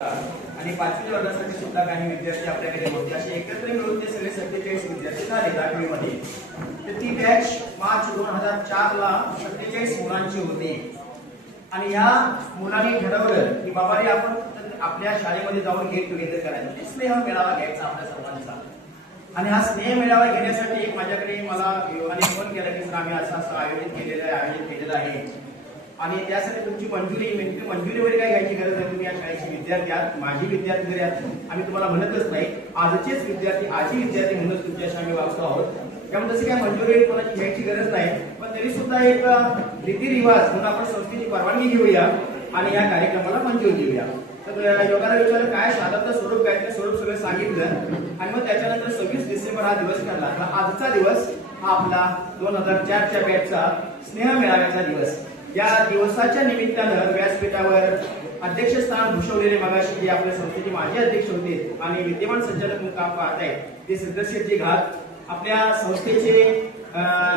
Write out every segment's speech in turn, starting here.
आणि 5वी वर्गासाठी सुद्धा काही विद्यार्थी आपल्याकडे होते. असे एकत्र मिळून ते सगळे 47 विद्यार्थी झाले 8वी मध्ये. तर ती बॅच मार्च 2004 ला 47 मुलांची होती. आणि या मुलांनी ठरवलं की बाबा रे आपण आपल्या शाळेमध्ये जाऊन गेट टुगेदर करायचं, स्नेह मेळावा घ्यायचा आपल्या सर्वांचा. आणि हा स्नेह मेळावा घेण्यासाठी एक माझ्याकडे मला योगाने फोन केला की सर आम्ही असं आयोजित केलेलं आहे आणि त्यासाठी तुमची मंजुरी वगैरे काय घ्यायची गरज आहे. तुम्ही या शाळेचे विद्यार्थी आहात, माझी विद्यार्थी जरी आहात, आम्ही तुम्हाला म्हणतच नाही, आजचेच विद्यार्थी आजी विद्यार्थी म्हणून तुमच्याशी आम्ही वागतो आहोत. त्यामुळे तशी काय मंजुरी कोणाची घ्यायची गरज नाही. पण तरी सुद्धा एक रीतिरिवाज म्हणून आपण संस्थेची परवानगी घेऊया आणि या कार्यक्रमाला मंजुरी देऊया. तर योगाला विचारलं काय शाळेचं स्वरूप काय, ते स्वरूप सगळं सांगितलं आणि मग त्याच्यानंतर 26 डिसेंबर हा दिवस ठरला. आजचा दिवस हा आपला 2004च्या बॅचचा स्नेह मेळाव्याचा दिवस. या दिवसाच्या निमित्तानं व्यासपीठावर अध्यक्षस्थान भूषवलेले मगाशी जे आपल्या संस्थेचे माजी अध्यक्ष होते आणि विद्यमान संचालक म्हणून काम पाहत आहेत ते सिद्धेशजी घाट, आपल्या संस्थेचे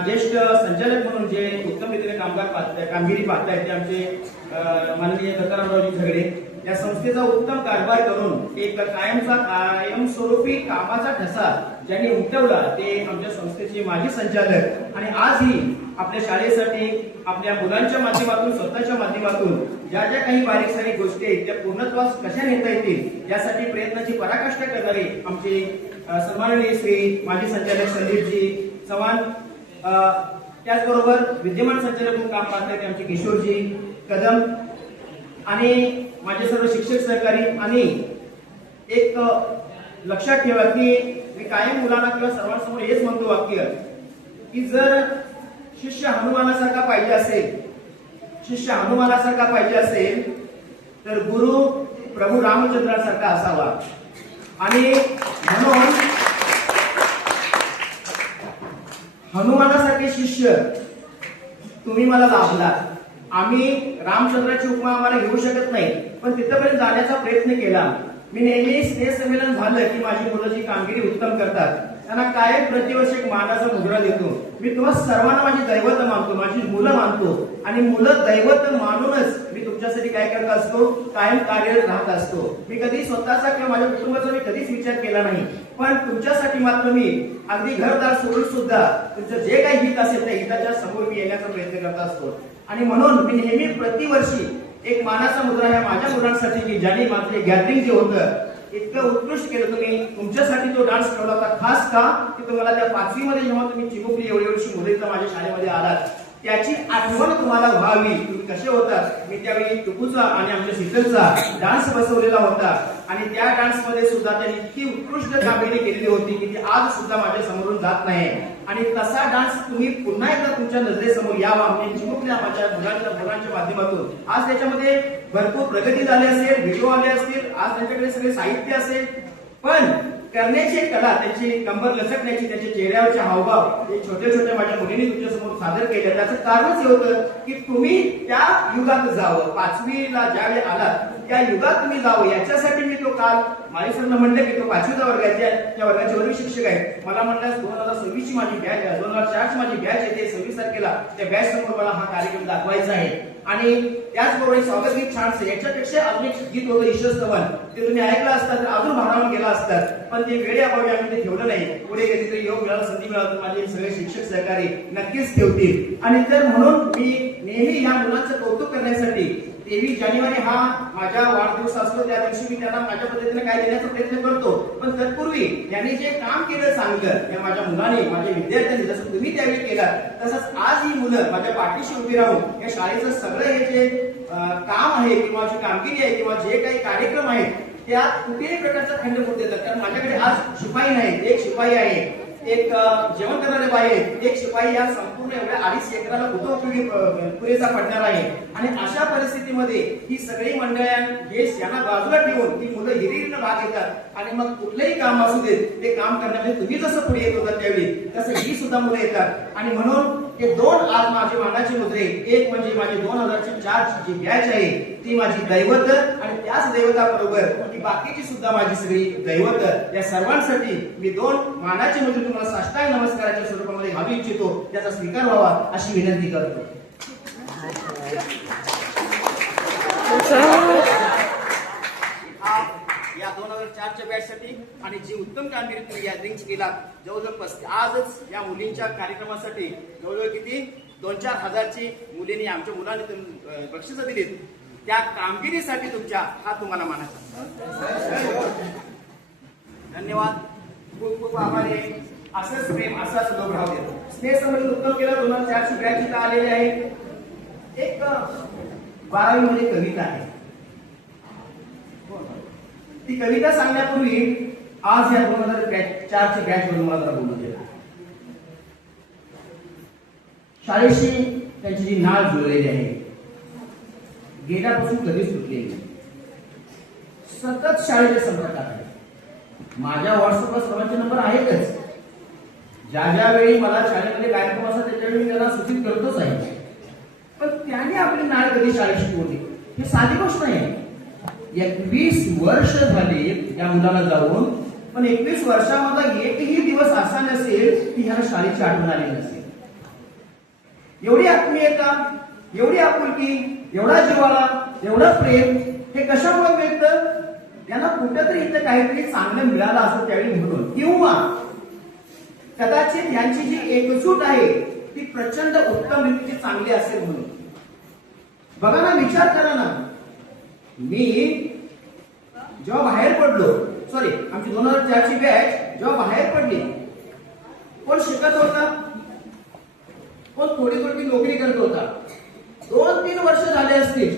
ज्येष्ठ संचालक म्हणून जे उत्तम रीतीने कामगिरी पाहतायत ते आमचे माननीय दत्तारामरावजी झगडे. या संस्थेचा उत्तम कारभार करून एक कायमस्वरूपी कामाचा ठसा ज्यांनी उमटवला ते आमच्या संस्थेचे माजी संचालक. आणि आजही आपल्या शाळेसाठी आपल्या मुलांच्या माध्यमातून स्वतःच्या माध्यमातून ज्या ज्या काही बारीक सारीक गोष्टी आहेत त्या पूर्णत्वास कशा नेता येतील यासाठी प्रयत्नाची पराकाष्ठा करणारे आमचे सन्माननीय श्री माजी संचालक संदीपजी चव्हाण, त्याचबरोबर विद्यमान संचालक म्हणून काम पाहतात आमचे किशोरजी कदम आणि माझे सर्व शिक्षक सहकारी. आणि एक लक्षात ठेवा की मी कायम मुलांना किंवा सर्वांसमोर हेच म्हणतो वाक्य की जर शिष्य हनुमानासारखा पाहिजे असेल तर गुरु प्रभू रामचंद्रांसारखा असावा. आणि म्हणून हनुमानासारखे शिष्य तुम्ही मला लाभलात. आम्ही रामचंद्राची उपमा आम्हाला घेऊ शकत नाही पण तिथपर्यंत जाण्याचा प्रयत्न केला. मी नेहमी स्नेह संमेलन झालं की माझी मुलं जी कामगिरी उत्तम करतात त्यांना कायम प्रतिवर्ष एक मानाचा मुद्रा देतो. मी तुम्हाला सर्वांना माझी दैवत मानतो, माझी मुलं मानतो आणि मुलं दैवत मानूनच मी तुमच्यासाठी काय करत असतो, कायम कार्यरत राहत असतो. मी कधी स्वतःचा किंवा माझ्या कुटुंबाचा मी कधीच विचार केला नाही पण तुमच्यासाठी मात्र मी अगदी घरदार सोडून सुद्धा तुमचं जे काही हित असेल त्या हिताच्या समोर मी येण्याचा प्रयत्न करत असतो. आणि म्हणून मी नेहमी प्रतिवर्षी एक मानाचा मुद्रा ह्या माझ्या मुलांसाठी की ज्यांनी माझे गॅदरिंग जे होतं इतकं उत्कृष्ट केलं. तुम्ही तुमच्यासाठी तो डान्स ठेवला होता खास का की तुम्हाला त्या 5वी मध्ये जेव्हा तुम्ही चिमुकली एवढी मुलीचा माझ्या शाळेमध्ये आलात त्याची आठवण तुम्हाला व्हावी. तुम्ही कसे होतात मी त्यावेळी टुकूचा आणि आमच्या शीतलचा डान्स बसवलेला होता आणि त्या डान्स मध्ये सुद्धा त्यांनी इतकी उत्कृष्ट कामगिरी केलेली होती की ती आज सुद्धा माझ्या समोरून जात नाही. आणि तसा डान्स तुम्ही पुन्हा एकदा तुमच्या नजरेसमोर यावा म्हणजे चिमुकल्या माझ्या मुलांच्या माध्यमातून आज त्याच्यामध्ये भरपूर प्रगती झाली असेल, व्हिडिओ आले असतील, आज त्यांच्याकडे सगळे साहित्य असेल पण करण्याची एक कला, त्यांची कंबर लचकण्याची, त्यांच्या चेहऱ्यावरचे हावभाव हे छोट्या माझ्या मुलींनी तुमच्यासमोर सादर केले. त्याचं कारणच हे होतं की तुम्ही त्या युगात जावं, 5वीला ज्यावेळी आलात त्या युगात तुम्ही जावं याच्यासाठी मी तो काल माळी सरनं म्हणलं की तो 5वीचा त्या वर्गाचे वर्ग शिक्षक आहेत. मला म्हणलं 2026 ची माझी बॅच, 2004 ची माझी बॅच येते 26 तारखेला, त्या बॅच समोर मला हा कार्यक्रम दाखवायचा आहे. आणि त्याचबरोबर स्वागत गीत छानसे याच्यापेक्षा अजून एक गीत होतं ईश्वरस्तवन, ते तुम्ही ऐकलं असतात तर अजून भारावून गेला असतात पण ते वेळेअभावी आम्ही ते ठेवलं नाही. पुढे कधीतरी योग मिळाला, संधी मिळाली माझे सगळे शिक्षक सहकारी नक्कीच ठेवतील. आणि तर म्हणून मी नेहमी या मुलांचं कौतुक करण्यासाठी 23 जानेवारी हा माझा वाढदिवस असतो त्या दिवशी मी त्यांना माझ्या पद्धतीने काय देण्याचा प्रयत्न करतो. पण तत्पूर्वी त्यांनी जे काम केलं चांगलं या माझ्या मुलाने, माझ्या विद्यार्थ्यांनी जसं तुम्ही त्यावेळी केला तसंच आज ही मुलं माझ्या पाठीशी उभी राहून या शाळेचं सगळं हे जे काम आहे किंवा जी कामगिरी आहे किंवा जे काही कार्यक्रम आहेत त्यात कुठल्याही प्रकारचा खंड पडू देतात. कारण माझ्याकडे आज शिपाई नाही, एक शिपाई आहे, एक जेवण करणारे बाई आहेत, एक शिपाई या संपूर्ण एवढ्या 2.5 एकराला उपयोगी पुरेसा पडणार आहे. आणि अशा परिस्थितीमध्ये ही सगळी मंडळी यांना बाजूला ठेवून ही मुलं हिरीरीनं भाग घेतात आणि मग कुठलंही काम असू देत ते काम करण्यामध्ये तुम्ही जसं पुढे येत होता त्यावेळी तसं ही सुद्धा मुलं येतात. आणि म्हणून हे 2 आज माझे मानाचे मुद्रे, एक म्हणजे माझी 2004 ची जी बॅच आहे ती माझी दैवत आणि त्याच दैवताबरोबर ही बाकीची सुद्धा माझी सगळी दैवत. या सर्वांसाठी मी 2 मानाचे मुद्रे तुम्हाला साष्टांग नमस्काराच्या स्वरूपामध्ये घालू इच्छितो, त्याचा स्वीकार व्हावा अशी विनंती करतो. 2004च्या बॅचसाठी आणि जी उत्तम कामगिरी तुम्ही गॅदरिंग केला जवळजवळ आजच या मुलींच्या कार्यक्रमासाठी जवळजवळ किती 2-4 हजारची मुलींनी आमच्या मुलांनी बक्षिसं दिलीत. त्या कामगिरीसाठी तुमच्या हा तुम्हाला मानाचा धन्यवाद. खूप खूप आभारी आहे. असंच प्रेम असाच लोक राहू देतो. स्नेह संमेलन उत्तम केलं. 2004ची बॅच इथं आलेली आहे. एक 12वी मध्ये कविता आहे. ती कविता सांगण्यापूर्वी आज या 2004च्या बॅच वरून मला जरा बोलू द्या. शाळेशी त्यांची जी नाळ जुळलेली आहे गेल्यापासून कधीच सुटलेली सतत शाळेच्या संपर्कात आहे. माझ्या व्हॉट्सअपवर सर्वांचे नंबर आहेतच. ज्या वेळी मला शाळेमध्ये कार्यक्रम असतात त्याच्यावेळी मी त्यांना सूचित करतोच आहे. पण त्याने आपली नाळ कधी शाळेशी जोडली ही साधी गोष्ट नाही. 21 वर्ष झाले या मुलाला जाऊन, पण 21 वर्षामधला एकही दिवस असा नसेल की ह्याला शाळेची आठवण आली नसेल. एवढी आत्मीयता, एवढी आपुलकी, एवढा जिव्हाळा, एवढं प्रेम हे कशामुळे मिळतं? त्यांना कुठेतरी इथं काहीतरी चांगलं मिळालं असं त्यावेळी म्हणून, किंवा कदाचित यांची जी एकजूट आहे ती प्रचंड उत्तम रीतीची चांगली असेल म्हणून. बघा ना, विचार करा ना. मी जेव्हा बाहेर पडलो, सॉरी आमची 2004ची बॅच जेव्हा बाहेर पडली, कोण शिकत होता, कोण थोडी थोडी नोकरी करत होता. 2-3 वर्ष झाले असतील.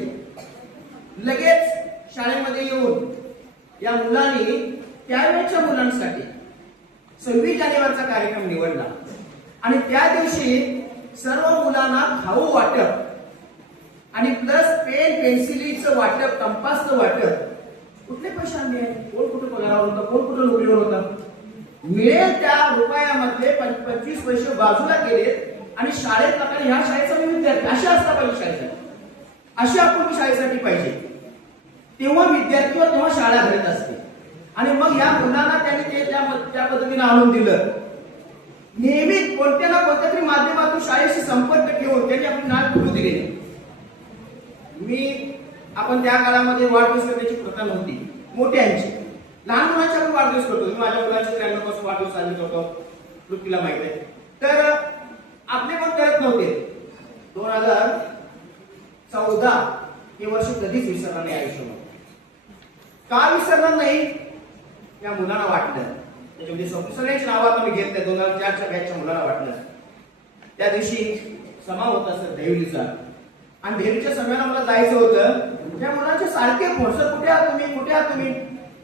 लगेच शाळेमध्ये येऊन या मुलांनी त्यावेळेच्या मुलांसाठी 26 जानेवारीचा कार्यक्रम निवडला आणि त्या दिवशी सर्व मुलांना खाऊ वाटप आणि प्लस पेन पेन्सिलीचं वाटप, कंपासचं वाटप. कुठले पैसे आणले? कोण कुठे पगारावर होता, कोण कुठे नोकरीवर होता. मिळेल त्या रुपयामध्ये 25 पैसे बाजूला केले आणि शाळेत टाकले. ह्या शाळेचा मी विद्यार्थी अशी असला पाहिजे शाळेसाठी, अशी आपण शाळेसाठी पाहिजे. तेव्हा विद्यार्थी व तेव्हा शाळा घडत असते. आणि मग या मुलांना त्यांनी ते त्या पद्धतीने आणून दिलं. नेहमी कोणत्या ना कोणत्या तरी माध्यमातून शाळेशी संपर्क ठेवून त्यांनी आपली नाळ फुटू दिली. आपण त्या काळामध्ये वाढदिवस करण्याची प्रथा नव्हती. मोठ्यांची, लहान मुलांची आपण वाढदिवस करतो. मी माझ्या मुलांच्या 93 पासून वाढदिवस साजरे करतो, पृथ्वीला माहित आहे. तर आपले पण करत नव्हते. 2014 हे वर्ष कधीच विसरणार नाही आयुष्यामध्ये. का विसरणार नाही? या मुलांना वाटलं, त्याच्यामध्ये सगळ्यांची नावं आता मी घेत नाही. 2004च्या बॅचच्या मुलांना वाटलं. त्या दिवशी समा होता सर देवलीचा, आणि देवीच्या समयाला मला जायचं होतं. त्या मुलांचे सारखे फोन, सर कुठे आहात तुम्ही, कुठे आहात तुम्ही?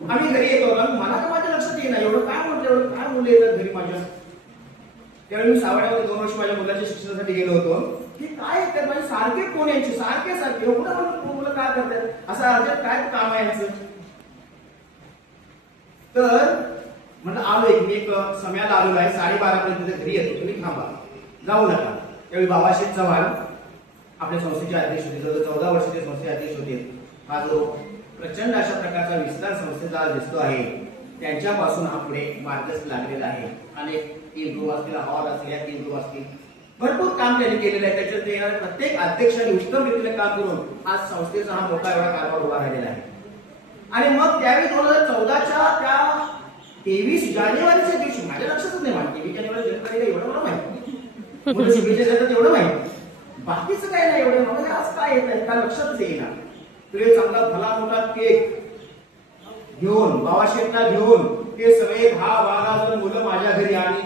आम्ही घरी येतो. मला तर माझ्या लक्षात येईना एवढं काय म्हटलं, एवढं काय मुलं येतात घरी माझ्या. त्यावेळी मी सावड्यामध्ये 2 वर्ष माझ्या मुलाच्या शिक्षणासाठी गेलो होतो. की काय येतात माझे सारखे फोन यायचे, सारखे एवढं मुलं काय करतात, असं अर्जंट काय काम आहे यांचं. तर म्हटलं आलो मी एक समयाला आलेलो आहे, 12:30 पर्यंत घरी येतो, तुम्ही थांबा, जाऊ नका. त्यावेळी बाबासाहेब चव्हाण आपल्या संस्थेचे अध्यक्ष होते. 14 वर्षाचे संस्थेचे अध्यक्ष होते. हा जो प्रचंड अशा प्रकारचा विस्तार संस्थेचा आज दिसतो आहे, त्यांच्यापासून हा पुढे मार्गच लागलेला आहे. अनेक 3 रूम असतील, हॉल असतील, 3 रूम असतील, भरपूर काम त्यांनी केलेलं आहे. त्याच्यात येणाऱ्या प्रत्येक अध्यक्षांनी उत्तम रीतीने काम करून आज संस्थेचा हा मोठा एवढा कारभार उभा राहिलेला आहे. आणि मग त्यावेळी 2014च्या त्या 23 जानेवारीच्या दिवशी माझ्या लक्षातच नाही, मला 23 जानेवारी जनताला एवढं मला माहिती, शिबिरच्या जगात एवढं माहिती, बाकीचं काय नाही एवढं. म्हणजे आज काय येत आहे का लक्षातच येईना. तुझे चांगला भला मोठा केक घेऊन, बाबाशेठला घेऊन ते सगळे 10-12 जण मुलं माझ्या घरी आली.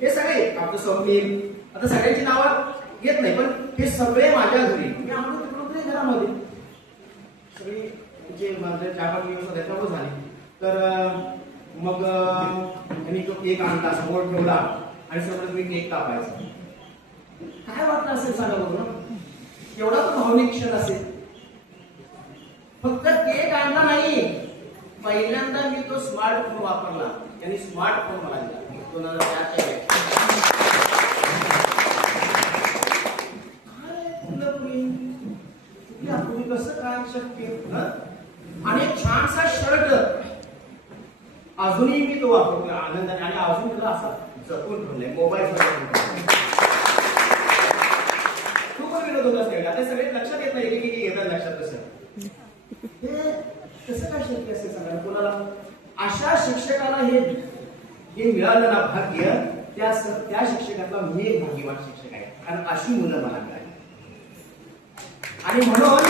हे सगळे आपलं स्वप्नील, आता सगळ्यांची नावं येत नाही, पण हे सगळे माझ्या घरी. मी आलो तिकडून घरामध्ये सगळे तिचे माझे 4-5 दिवस त्याच्यावर झाले. तर मग त्यांनी तो केक आणला, समोर ठेवला आणि समोर तुम्ही केक कापायचा. काय वाटलं असेल सांगा बघू, एवढा तो भावनिक क्षण असेल. फक्त केक आणला नाही, पहिल्यांदा मी तो स्मार्टफोन वापरला. त्यांनी स्मार्टफोन मला दिला 2004च्या वेळेस. कसं काय शक्य? आणि एक छानसा शर्ट अजूनही मी तो वापरतो आनंदाने, आणि अजून तुला असा जपून ठेवलाय. मोबाईल खूप विनोद होत असते. आता सगळे लक्षात येत नाही की येतात लक्षात. कसं काय शक्य असेल सांगा कोणाला? अशा शिक्षकाला हे मिळालं ना भाग्य, त्या शिक्षकाचा मी एक भाग्यवान शिक्षक आहे, कारण अशी मुलं मला मिळाली. आणि म्हणून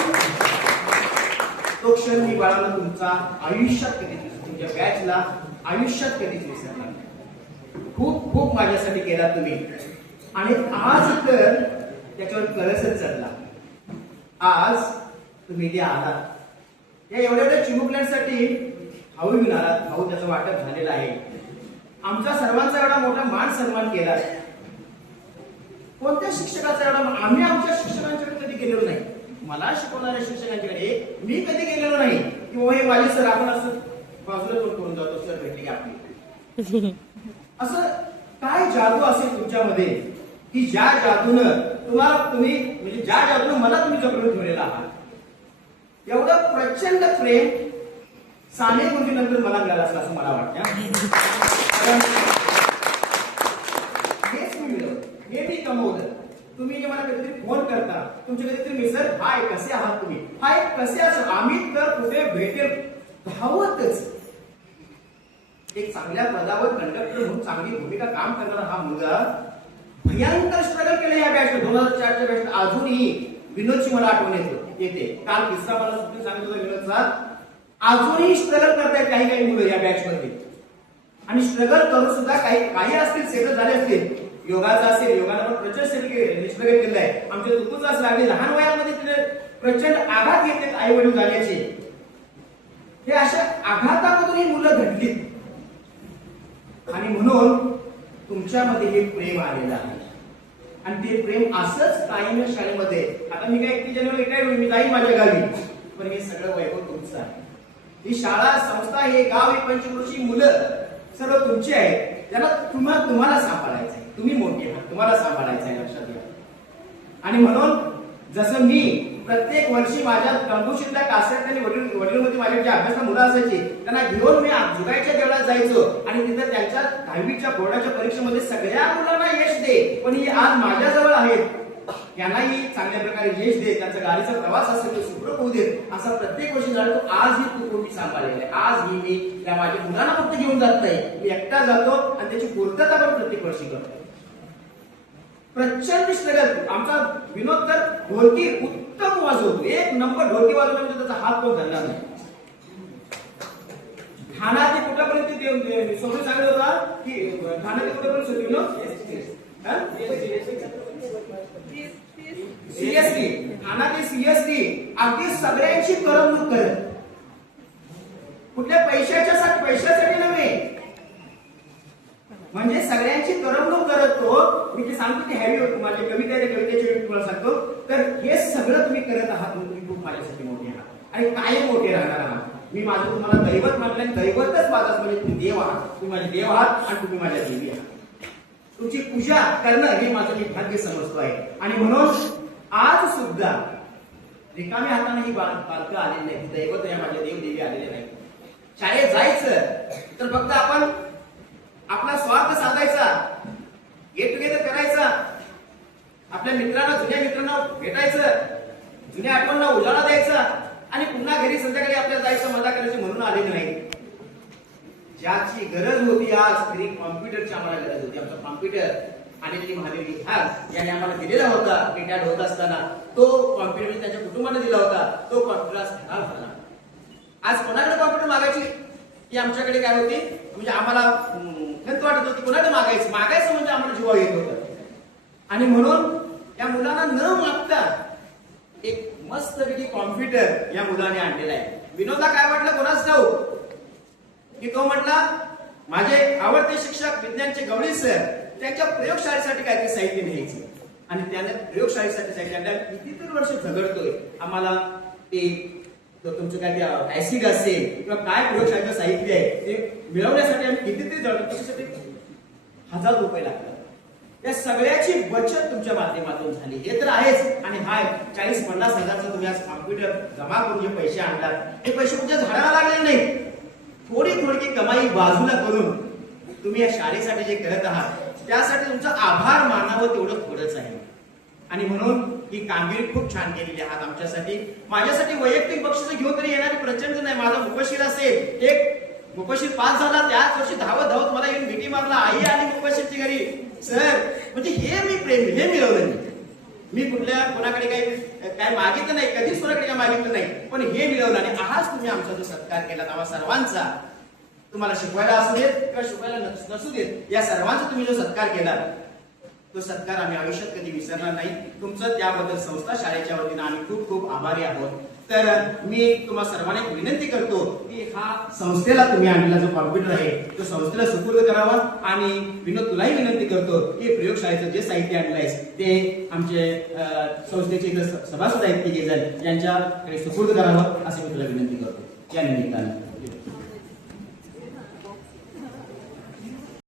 तो क्षण मी बाळाला तुमचा आयुष्यात कधीच तुमच्या बॅचला आयुष्यात कधीच विसरणार नाही. खूप खूप माझ्यासाठी केला तुम्ही. आणि आज तर त्याच्यावर कळसच चढला. आज तुम्ही इथे आलात या एवढ्या चिमुकल्यांसाठी भाऊ घेऊन आलात. भाऊ त्याचं वाटप झालेलं आहे. आमचा सर्वांचा एवढा मोठा मान सन्मान केला. कोणत्या शिक्षकाचा एवढा आम्ही आमच्या शिक्षकांच्याकडे कधी गेलेलो नाही. मला शिकवणाऱ्या शिक्षकांच्याकडे मी कधी गेलेलो नाही की हे माझे सर आपण असं बाजूला तोंड करून जातो, सर भेटले की आपली. असं काय जादू असेल तुमच्यामध्ये की ज्या जादूनं म्हणजे ज्या जादूनं मला तुम्ही जपलून ठेवलेला आहात. एवढं प्रचंड प्रेम साने गुरुजीनंतर मला मिळालं असं असं मला वाटतं. हेच मी मिळवलं, हे मी कमवलं. तुम्ही जे मला कधीतरी फोन करता, तुमचे कधीतरी मिसर हाय कसे आहात तुम्ही, हाय कसे असं, आम्ही तर कुठे भेटेल धावतच. एक चांगल्या पदावर कंडक्टर म्हणून चांगली भूमिका काम करणारा हा मुलगा भयंकर स्ट्रगल केलं या बॅच 2004च्या बॅच. अजूनही विनोदची मला आठवण येते. काल किस्सा मला सुद्धा सांगितलं होतं विनोदचा. अजूनही स्ट्रगल करतायत काही मुलं या बॅच मध्ये. आणि स्ट्रगल करून सुद्धा काही असतील सेटल झाले असतील. योगाचा असेल, योगाला पण प्रचंड स्ट्रगल केलेलं आहे. आमच्या तुकूचा असं लागले लहान वयामध्ये तिने प्रचंड आघात घेतलेत आई वडील झाल्याचे. हे अशा आघातामधून ही मुलं घडलीत. आणि म्हणून तुमच्यामध्ये हे प्रेम आलेलं आहे. आणि ते प्रेम असंच कायम शाळेमध्ये. आता मी काय 31 जानेवारी रिटायर होईल, मी जाईल माझ्या गावी, पण हे सगळं वैभव तुमचं आहे. ही शाळा संस्था, हे गाव, हे पंचक्रोशी मुलं सर्व तुमची आहेत. ज्याला तुम्हाला सांभाळायचं आहे. तुम्ही मोठे आहात, तुम्हाला सांभाळायचं आहे, लक्षात घ्या. आणि म्हणून जसं मी प्रत्येक वर्षी माझ्या कंबुशीतल्या कासेट आणि वडीलमध्ये माझ्या जे अभ्यासला मुलं असायची त्यांना घेऊन मी जुगायच्या देवळात जायचो. आणि तिथे त्यांच्या 10वीच्या बोर्डाच्या परीक्षेमध्ये सगळ्या मुलांना यश दे, पण ही आज माझ्याजवळ आहेत, यांनाही चांगल्या प्रकारे यश दे, त्यांचा गाडीचा प्रवास असेल तो सुखरूप होऊ देत, असा प्रत्येक वर्षी झाला. तो आजही तू मी सांभाळलेला आहे. आजही मी त्या माझ्या मुलांना फक्त घेऊन जात नाही, मी एकटा जातो आणि त्याची पूर्तता पण प्रत्येक वर्षी करतो. प्रचंड स्ट्रगल. आमचा विनोद तर ढोलकी उत्तम वाजवतो, 1 नंबर ढोलकी वाजवला म्हणजे त्याचा हात कोण धरला नाही. ठाणा ते कुठपर्यंत समोर सांगत होता की ठाणा ते कुठपर्यंत विनोद सीएसटी, ठाणा ते सीएसटी अगदी सगळ्यांची करमणूक करत. कुठल्या पैशासाठी नव्हे, म्हणजे सगळ्यांची करमणूक करत तो. मी ते सांगतो ते हॅवी होतो माझ्या कवितेचे तुम्हाला सांगतो. तर हे सगळं तुम्ही करत आहात, तुम्ही खूप माझ्यासाठी मोठे आहात आणि कायम मोठे राहणार आहात. मी माझं तुम्हाला दैवत म्हटलं आणि दैवतच माझा म्हणजे तुम्ही देव आहात. तुम्ही माझे देव आहात आणि तुम्ही माझ्या देवी आहात. तुमची पूजा करणं हे माझं मी भाग्य समजतो आहे. आणि म्हणून आज सुद्धा रिकाम्या हाताने ही बालकं आलेली नाही, दैवत या माझ्या देव देवी आलेले नाही. शाळेत जायचं तर फक्त आपण आपला स्वार्थ साधायचा, गेट टुगेदर करायचा, आपल्या मित्रांना, जुन्या मित्रांना भेटायचं, जुन्या आठवणींना उजाळा द्यायचा आणि पुन्हा घरी संध्याकाळी आपल्याला जायचं, मजा करायची म्हणून आलेली नाही. ज्याची गरज होती आज घरी कॉम्प्युटरची आम्हाला गरज होती. आमचा कॉम्प्युटर आणि महादेवी विभाग याने आम्हाला दिलेला होता. रिटायर्ड होत असताना तो कॉम्प्युटर त्यांच्या कुटुंबाने दिला होता. तो कॉम्प्युटर आज खराब झाला. आज कोणाकडे कॉम्प्युटर मागायची की आमच्याकडे काय होती, म्हणजे आम्हाला खंत वाटत होती कोणाकडे मागायचं म्हणजे आम्हाला जीवा येत होतं. आणि म्हणून या मुलांना न मागता एक मस्तपैकी कॉम्प्युटर या मुलाने आणलेला आहे. विनोदला काय वाटलं कोणाच ठाऊक की तो म्हटला माझे आवडते शिक्षक विज्ञानचे गवळी सर त्यांच्या प्रयोगशाळेसाठी काहीतरी साहित्य न्यायचे. आणि त्याने प्रयोगशाळेसाठी साहित्य कितीतरी वर्ष झगडतोय. आम्हाला ते तुमचं काय ऍसिड असेल किंवा काय प्रयोगशाळेचं साहित्य आहे ते मिळवण्यासाठी आम्ही कितीतरी जळतो. त्याच्यासाठी 1000 रुपये लागतात. या सगळ्याची बचत तुमच्या माध्यमातून झाली हे तर आहेच. आणि हा 40-50 हजारचा तुम्ही आज कॉम्प्युटर जमा करून जे पैसे आणतात हे पैसे तुमच्या झाडाला लागलेले नाही. थोडी कमाई बाजूला करून तुम्ही या शाळेसाठी जे करत आहात त्यासाठी तुमचा आभार मानावं तेवढं थोडंच आहे. आणि म्हणून ही कामगिरी खूप छान केलेली आहात आमच्यासाठी. माझ्यासाठी वैयक्तिक बक्षीस घेऊन तरी येणारी प्रचंड नाही. माझा मुकशीर असेल, एक मुकशीर पास झाला त्याच वर्षी धावत मला येऊन मिठी मारला, आई आली मुकशीरची घरी, सर म्हणजे हे मी प्रेम हे मिळवलं मी कुठल्या कोणाकडे काय मागितलं नाही, कधीच कोणाकडे काय मागितलं नाही, पण हे मिळवलं. आणि आज तुम्ही आमचा जो सत्कार केला आम्हा सर्वांचा, तुम्हाला शिकवायला असू देत किंवा शिकवायला नसू देत, या सर्वांचा तुम्ही जो सत्कार केला तो सत्कार आम्ही आयुष्यात कधी विसरणार नाही. तुमचं त्याबद्दल संस्था शाळेच्या वतीनं आम्ही खूप खूप आभारी आहोत. तर मी तुम्हा सर्वांना एक विनंती करतो की हा संस्थेला तुम्ही आणलेला जो कॉम्प्युटर आहे तो संस्थेला सुपूर्द करावा. आणि विनोद तुलाही विनंती करतो की प्रयोगशाळेचं जे साहित्य आणलं आहेस ते आमचे संस्थेचे सभासद आहेत की जण यांच्याकडे सुपूर्द करावं असे मी तुला विनंती करतो या निमित्तानं.